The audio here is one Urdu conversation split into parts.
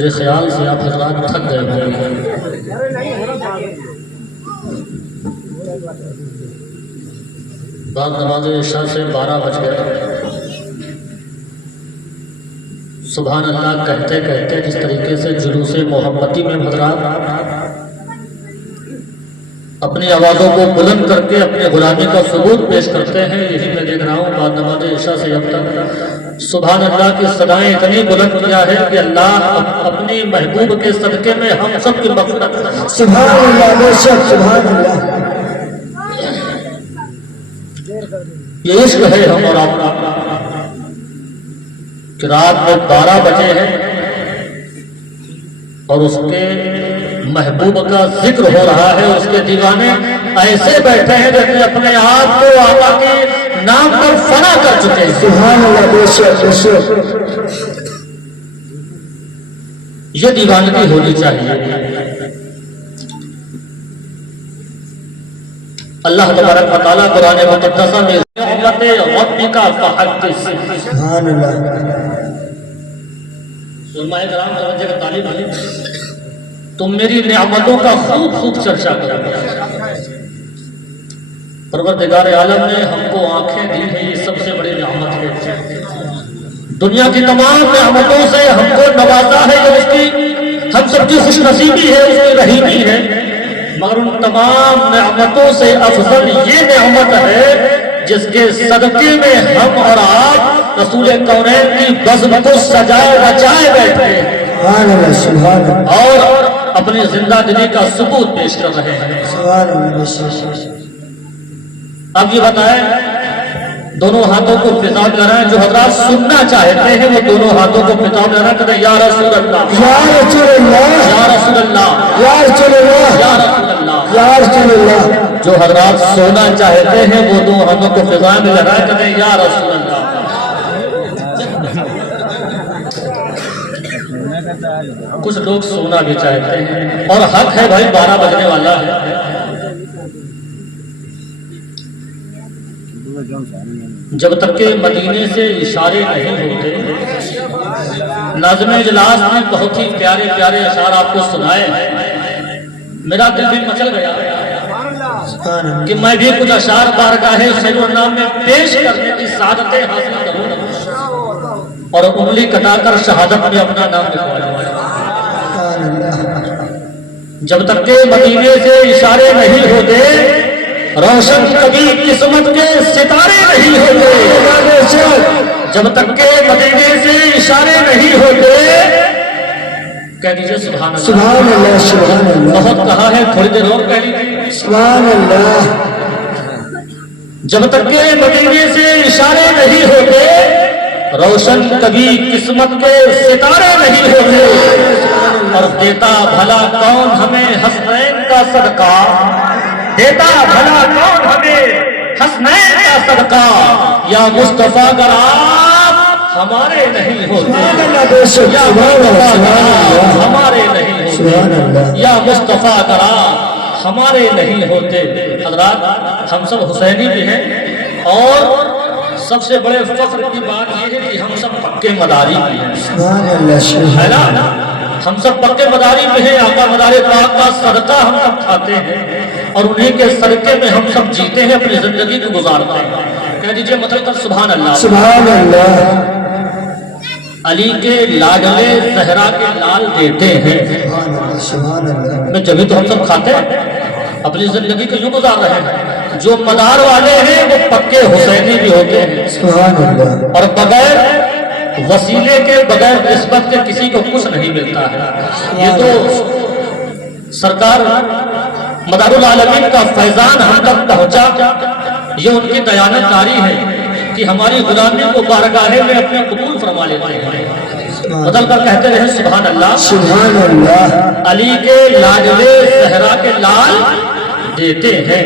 میرے خیال سے آپ حضرات تھک گئے ہوں گے۔ بعد نماز عشاء سے 12 بج گئے۔ سبحان اللہ کہتے کہتے جس طریقے سے جلوس محمدی میں حضرات اپنی آوازوں کو بلند کر کے اپنے غلامی کا ثبوت پیش کرتے ہیں، یہی میں دیکھ رہا ہوں بعد نماز عشاء سے اب تک سبحان اللہ کی صدائیں اتنی بلند کیا ہے کہ اللہ اپنی محبوب کے صدقے میں ہم سب کی مغفرت کرے۔ سبحان اللہ، بے شک سبحان اللہ۔ یہ عشق ہے ہم اور آپ کا کہ رات میں 12 بجے ہیں اور اس کے محبوب کا ذکر ہو رہا ہے، اس کے دیوانے ایسے بیٹھے ہیں جیسے اپنے آپ کو آقا کے نام پر فنا کر چکے ہیں۔ سبحان اللہ، بے شک بے شک۔ یہ دیوانگی ہونی چاہیے۔ اللہ تبارک و تعالیٰ قرآن مقدسہ میں نعمت ربک فحدث، سبحان اللہ۔ علماء کرام توجہ کا طالب علم، تم میری نعمتوں کا خوب خوب چرچا کرو۔ پروردگار عالم نے ہم کو آنکھیں دی ہیں، یہ سب سے بڑی نعمت ہے۔ دنیا کی تمام نعمتوں سے ہم کو نوازا ہے، یہ اس کی ہم سب کی خوش نصیبی ہے، اس کی رحیمی ہے، مگر ان تمام نعمتوں سے افضل یہ نعمت ہے جس کے صدقے میں ہم اور آپ رسول کونین کی بزم کو سجائے رچائے بیٹھے ہیں سبحان اللہ، سبحان اللہ، اور اپنی زندہ دلی کا ثبوت پیش کر رہے ہیں۔ سبحان اللہ، بے شک۔ اب یہ بتائیں، دونوں ہاتھوں کو فضا میں لہرائیں، جو حضرات سننا چاہتے ہیں وہ دونوں ہاتھوں کو فضا میں لہرائیں، کہتے ہیں یا رسول اللہ، یا رسول اللہ، یا رسول اللہ، یا رسول اللہ، یا رسول اللہ۔ یا رسول اللہ۔ جو حضرات سونا چاہتے ہیں وہ دو ہاتھوں کو فضا میں لہرائیں، کہتے ہیں یا رسول اللہ۔ کچھ لوگ سونا بھی چاہتے ہیں اور حق ہے بھائی، 12 بجنے والا ہے۔ جب تک کہ مدینے سے اشارے نہیں ہوتے، ناظم اجلاس نے بہت ہی پیارے پیارے اشعار آپ کو سنائے ہیں، میرا دل بھی مچل گیا کہ میں بھی کچھ اشعار بارگاہ خیر النام میں پیش کرنے کی سعادتیں حاصل کروں اور انگلی کٹا کر شہادت میں اپنا نام لکھوا لوں۔ جب تک کہ مدینے سے اشارے نہیں ہوتے، روشن کبھی قسمت کے ستارے نہیں ہوتے۔ جب تک کہ مدینے سے اشارے نہیں ہوتے، کہہ دیجئے سبحان اللہ، سبحان اللہ، سبحان اللہ، بہت کہا ہے، تھوڑی دیر اور کہہ لیجیے سبحان اللہ۔ جب تک کہ مدینے سے اشارے نہیں ہوتے، روشن کبھی قسمت کے ستارے نہیں ہوتے، اور دیتا بھلا کون ہمیں حسنین کا صدقہ، دیتا بھلا کون ہمیں حسنین کا صدقہ، یا مصطفیٰ اگر آپ ہمارے نہیں ہوتے، یا مصطفیٰ اگر آپ ہمارے نہیں ہوتے، یا مصطفیٰ اگر آپ ہمارے نہیں ہوتے۔ حضرات ہم سب حسینی بھی ہیں اور سب سے بڑے فخر کی بات یہ ہے کہ ہم سب پکے مداری بھی ہیں، ہے نا؟ ہم سب پکے مداری میں ہیں، آقا مدار پاک کا صدقہ ہم سب کھاتے ہیں اور انہیں کے صدقے میں ہم سب جیتے ہیں، اپنی زندگی کو گزارتے ہیں۔ کہہ دیجئے مطلب سبحان اللہ، سبحان اللہ۔ علی کے لاڈلے زہرا کے لال دیتے ہیں، سبحان اللہ۔ میں جبھی تو ہم سب کھاتے ہیں، اپنی زندگی کو یوں گزار رہے ہیں۔ جو مدار والے ہیں وہ پکے حسینی بھی ہوتے ہیں، سبحان اللہ۔ اور بغیر وسیلے کے، بغیر نسبت کے کسی کو کچھ نہیں ملتا ہے۔ یہ تو سرکار مدار العالمین کا فیضان ہم تک پہنچا، یہ ان کی دیانت کاری ہے کہ ہماری غلامی کو بارگاہ میں اپنے قبول فرما لیتے ہیں۔ بدل کر کہتے رہے سبحان اللہ، سبحان اللہ۔ علی کے لاڈلے زہرا کے لال دیتے ہیں،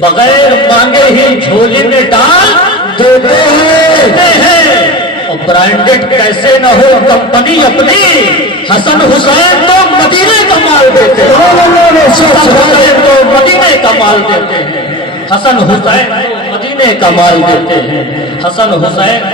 بغیر مانگے ہی جھولی میں ڈال دیتے ہیں، اور برانڈڈ کیسے نہ ہو کمپنی اپنی، حسن حسین تو مدینے کا مال دیتے ہیں، حسن حسین تو مدینے کا مال دیتے ہیں، حسن حسین تو مدینے کا مال دیتے ہیں، حسن حسین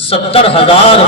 70,000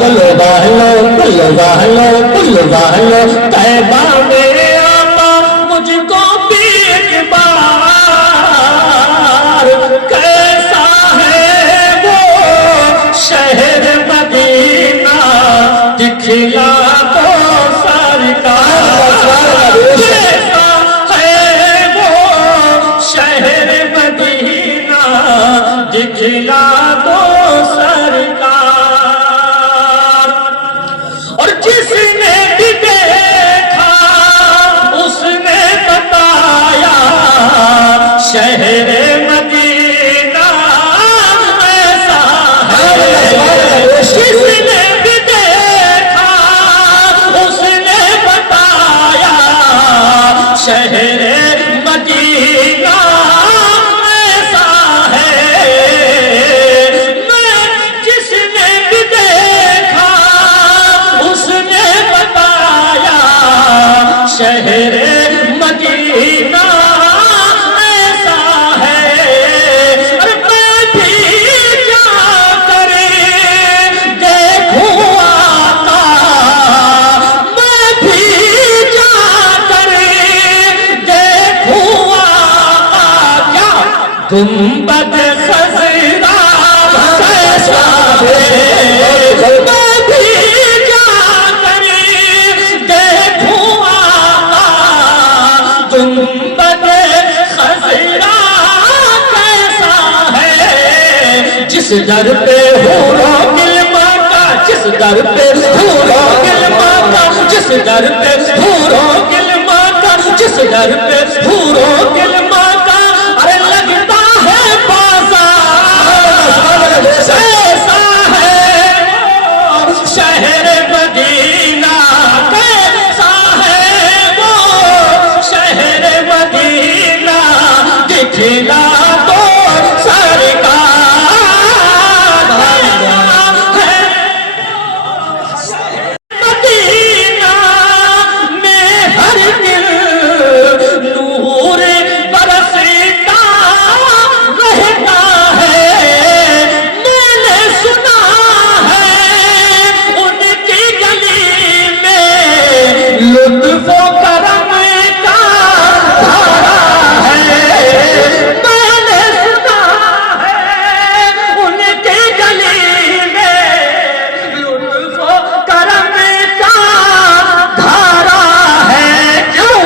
کل والو طیبہ میں آقا مجھ کو بھی ایک بار کیسا ہے وہ شہر مدینہ دکھلا تو سرکار کیسا ہے وہ شہر مدینہ دکھلا تو سرکار اور جس نے بھی دیکھا اس نے بتایا شہر مدینہ ایسا ہے جس نے بھی دیکھا اس نے بتایا شہر مدینہ ایسا ہے میں جس نے بھی دیکھا اس نے بتایا شہر مدینہ ایسا ہے اور میں بھی جا کر دیکھوں آقا میں بھی جا کر دیکھوں آقا کیا گنبد خضرا کیسا ہے میں بھی جا کر دیکھوں آقا گنبد خضرا کیسا ہے جس در پہ حوروں گلما کا جس در پہ حوروں گلما کا جس در پہ حوروں گلما کا جس در پہ حوروں گلما کا ارے لگتا ہے بازار ایسا ہے وہ شہر مدینہ کیسا ہے وہ شہر مدینہ دکھلا تو سرکار ہے مدینہ میں ہر دل نور برستا رہتا ہے میں نے سنا ہے ان کی گلی میں لطف و کرم کا دھارا ہے میں نے سنا ہے ان کی گلی میں لطف و کرم کا دھارا ہے کیوں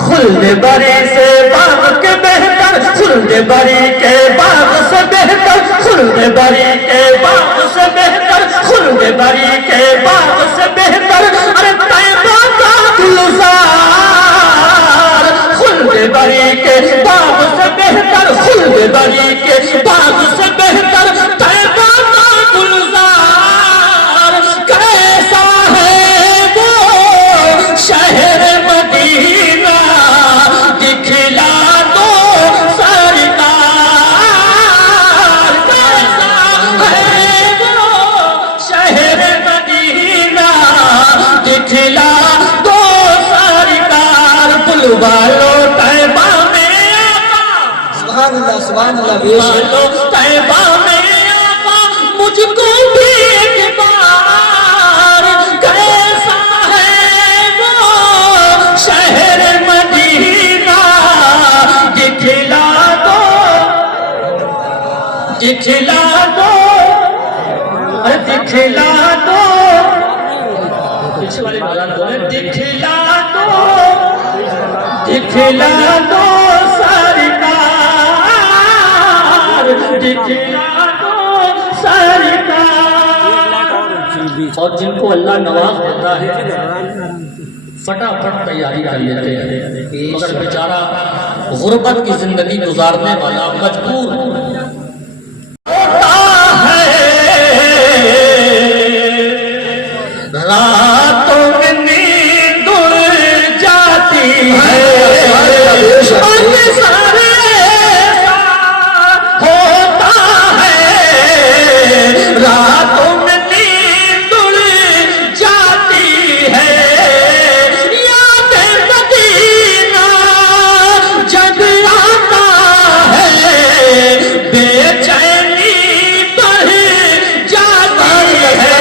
خلد بری سے باغ کے بہتر خلد بری کے باغ سے بہتر خلد بری کے باغ سے بہتر خلد بری کے باغ سے بہتر ارے طیبہ کا گلزار خلد بری کے باغ سے بہتر خلد بری کے باغ سے بہتر طیبہ کا گلزار کیسا ہے وہ شہر مدینہ دکھلا تو سرکار کیسا ہے وہ شہر مدینہ دکھلا تو سرکار بلوا لو طیبہ میں آقا سبحان اللہ بے شک والو طیبہ میں آقا مجھ کو بھی ایک بار کیسا ہے وہ شہر مدینہ دکھلا دو دکھلا دو ارے دکھلا دو پیچھے والے مولانا بولے دکھلا دو سرکار دکھلا دو سرکار اور جن کو اللہ نواز دیتا ہے فٹافٹ تیاری کر لیتے ہیں مگر بیچارہ غربت کی زندگی گزارنے والا مجبور ہوتا ہے راتوں میں نیند اڑ جاتی ہے راتوں میں نیند اڑ جاتی ہے یاد مدینہ جب آتا ہے بے چینی بڑھ جاتی ہے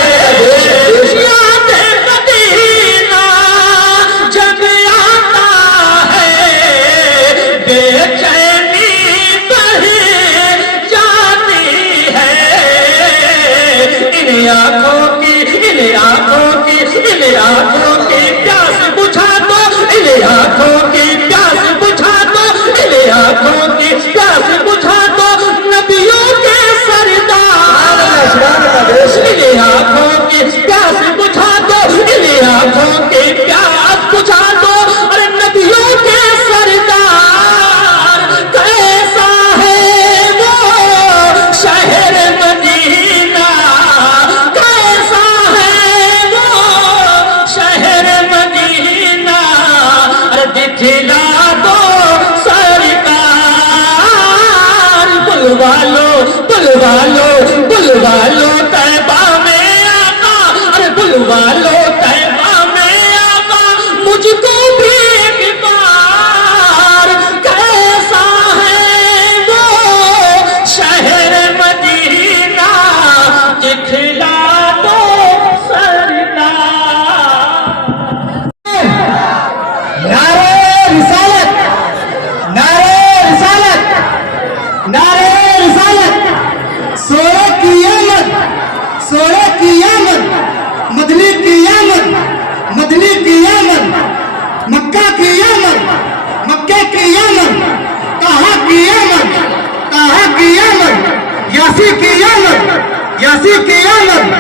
عباسی کی آمد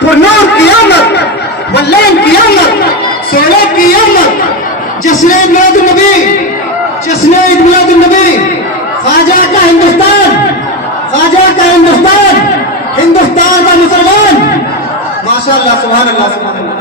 پرنور کی آمد واللین کی آمد سونے کی آمد جشن عید میلاد النبی جشن عید میلاد النبی خواجہ کا ہندوستان خواجہ کا ہندوستان ہندوستان کا مسلمان ماشاء اللہ سبحان اللہ سبحان اللہ